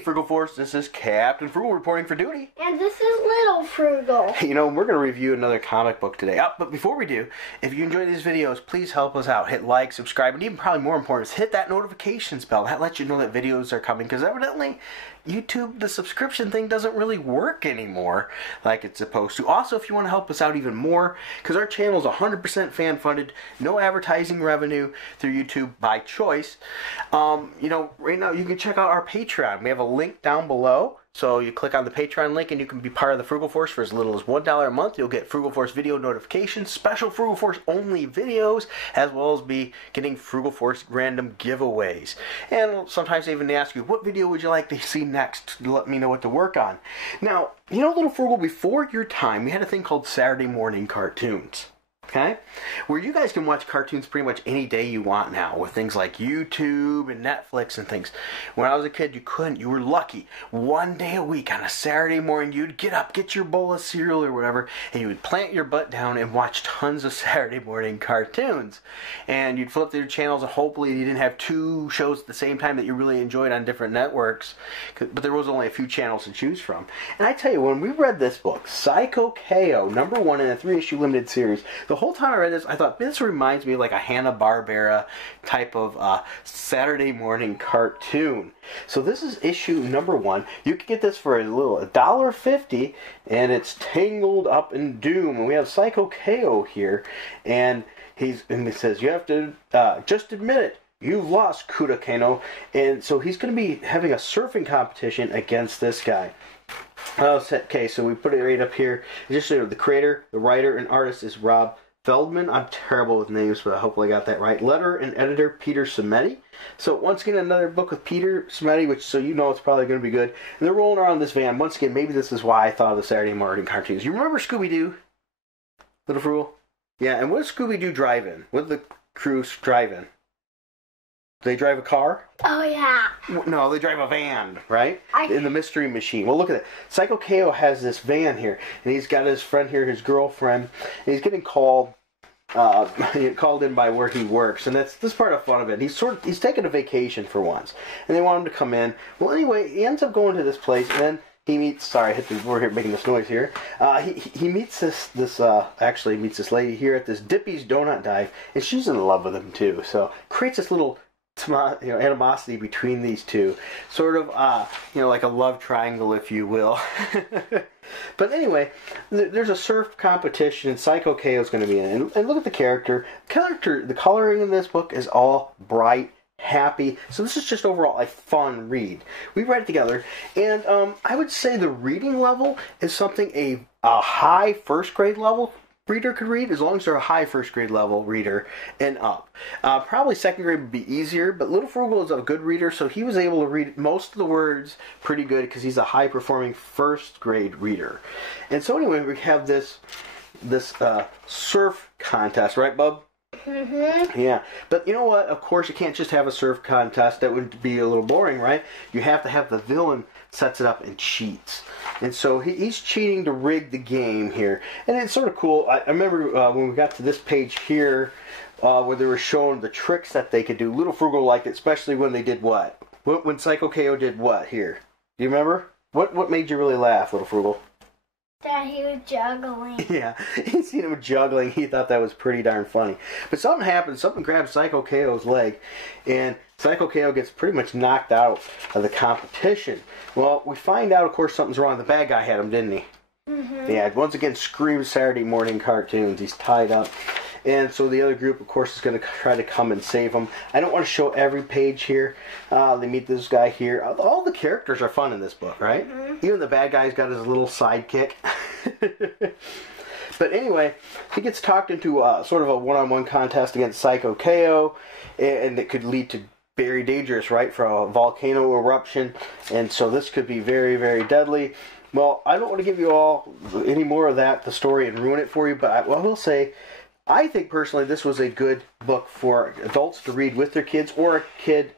Frugal Force, this is Captain Frugal reporting for duty. And this is Little Frugal. You know, we're going to review another comic book today. But before we do, if you enjoy these videos, please help us out. Hit like, subscribe, and even probably more important is hit that notifications bell. That lets you know that videos are coming, because evidently YouTube, the subscription thing doesn't really work anymore like it's supposed to. Also, if you want to help us out even more, because our channel is 100% fan-funded, no advertising revenue through YouTube by choice, you know, right now you can check out our Patreon. We have a link down below. So you click on the Patreon link and you can be part of the Frugal Force for as little as $1 a month. You'll get Frugal Force video notifications, special Frugal Force only videos, as well as be getting Frugal Force random giveaways. And sometimes they even ask you, what video would you like to see next, to let me know what to work on. Now, you know, Little Frugal, before your time, we had a thing called Saturday morning cartoons. Okay? Where you guys can watch cartoons pretty much any day you want now, with things like YouTube and Netflix and things. When I was a kid, you couldn't. You were lucky. One day a week on a Saturday morning, you'd get up, get your bowl of cereal or whatever, and you would plant your butt down and watch tons of Saturday morning cartoons. And you'd flip through channels, and hopefully you didn't have two shows at the same time that you really enjoyed on different networks. But there was only a few channels to choose from. And I tell you, when we read this book, Cyko Ko, #1 in a 3-issue limited series, the whole time I read this, I thought, this reminds me of like a Hanna-Barbera type of Saturday morning cartoon. So this is issue #1. You can get this for a little $1.50, and it's Tangled Up in Doom. And we have Cyko Ko here, and he says, you have to just admit it. You've lost, Kuda Kano. And so he's going to be having a surfing competition against this guy. Okay, so we put it right up here. Just so you know, the creator, the writer, and artist is Rob Feldman. I'm terrible with names, but hopefully I got that right. Letter and editor, Peter Simeti. So once again, another book with Peter Simeti, which, so you know, it's probably going to be good. And they're rolling around this van. Once again, maybe this is why I thought of the Saturday morning cartoons. You remember Scooby-Doo? Little Frugal? Yeah, and what does Scooby-Doo drive in? What did the crew drive in? Do they drive a car? Oh, yeah. No, they drive a van, right? In the Mystery Machine. Well, look at that. Cyko Ko has this van here, and he's got his friend here, his girlfriend, and he's getting called in by where he works, and that's this part of fun of it. He's taking a vacation for once, and they want him to come in. Well, anyway, he ends up going to this place, and then he meets. Sorry, we're here making this noise here. He meets actually meets this lady here at this Dippy's Donut Dive, and she's in love with him too. So creates this little, animosity between these two, sort of like a love triangle, if you will. But anyway, there's a surf competition, and Cyko Ko is going to be in it. And look at the character. The coloring in this book is all bright, happy. So this is just overall a fun read. We read it together, and I would say the reading level is something a high first grade level reader could read, as long as they're a high first grade level reader and up. Probably second grade would be easier, but Little Frugal is a good reader, so he was able to read most of the words pretty good because he's a high performing first grade reader. And so anyway, we have this surf contest, right, Bub? Mm-hmm. Yeah, but you know what? Of course, you can't just have a surf contest. That would be a little boring, right? You have to have the villain sets it up and cheats. And so he's cheating to rig the game here. And it's sort of cool. I remember when we got to this page here, where they were showing the tricks that they could do. Little Frugal liked it, especially when they did what? When Cyko Ko did what here? Do you remember? What made you really laugh, Little Frugal? That he was juggling. Yeah, he seen him juggling. He thought that was pretty darn funny. But something happens. Something grabs Cyko Ko's leg, and Cyko Ko gets pretty much knocked out of the competition. Well, we find out, of course, something's wrong. The bad guy had him, didn't he? Mm-hmm. Yeah, once again, screams Saturday morning cartoons. He's tied up. And so the other group, of course, is going to try to come and save him. I don't want to show every page here. They meet this guy here. All the characters are fun in this book, right? Mm-hmm. Even the bad guy's got his little sidekick. But anyway, he gets talked into sort of a one-on-one contest against Cyko Ko, and it could lead to very dangerous, right, for a volcano eruption. And so this could be very, very deadly. Well, I don't want to give you all any more of the story, and ruin it for you, but I will say, I think personally this was a good book for adults to read with their kids, or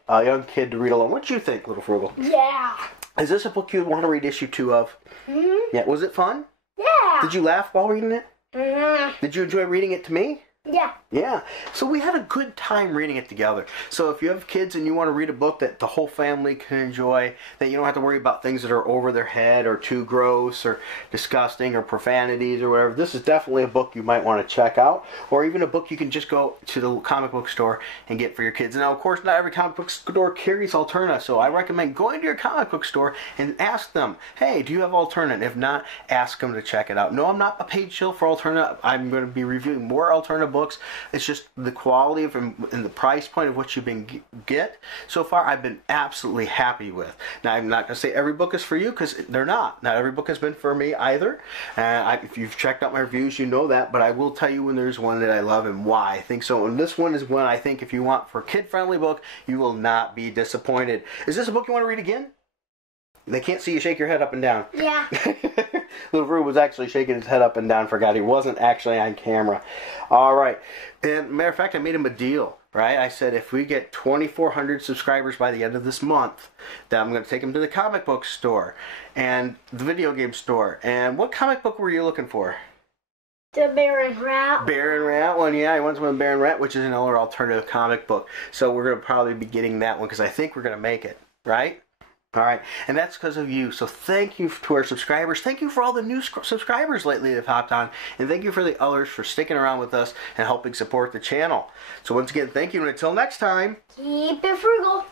a young kid to read alone. What do you think, Little Frugal? Yeah. Is this a book you want to read issue 2 of? Mm-hmm. Yeah. Was it fun? Yeah. Did you laugh while reading it? Mm-hmm. Did you enjoy reading it to me? Yeah. Yeah, so we had a good time reading it together. So if you have kids and you want to read a book that the whole family can enjoy, that you don't have to worry about things that are over their head or too gross or disgusting or profanities or whatever, this is definitely a book you might want to check out, or even a book you can just go to the comic book store and get for your kids. Now, of course, not every comic book store carries Alterna, so I recommend going to your comic book store and ask them, hey, do you have Alterna? And if not, ask them to check it out. No, I'm not a paid shill for Alterna. I'm going to be reviewing more Alterna books. It's just the quality of and the price point of what you've been get so far, I've been absolutely happy with. Now, I'm not going to say every book is for you, because they're not. Not every book has been for me either. If you've checked out my reviews, you know that, but I will tell you when there's one that I love and why I think so. And this one is one I think if you want for a kid-friendly book, you will not be disappointed. Is this a book you want to read again? They can't see you shake your head up and down. Yeah. Little Frugal was actually shaking his head up and down. Forgot he wasn't actually on camera. All right. And matter of fact, I made him a deal, right? I said if we get 2,400 subscribers by the end of this month, then I'm going to take him to the comic book store and the video game store. And what comic book were you looking for? The Bear and Rat. Bear and Rat one, yeah. He wants one, Bear and Rat, which is another alternative comic book. So we're going to probably be getting that one because I think we're going to make it, right? All right, and that's because of you. So thank you to our subscribers. Thank you for all the new subscribers lately that have hopped on. And thank you for the others for sticking around with us and helping support the channel. So once again, thank you. And until next time, Keep it frugal.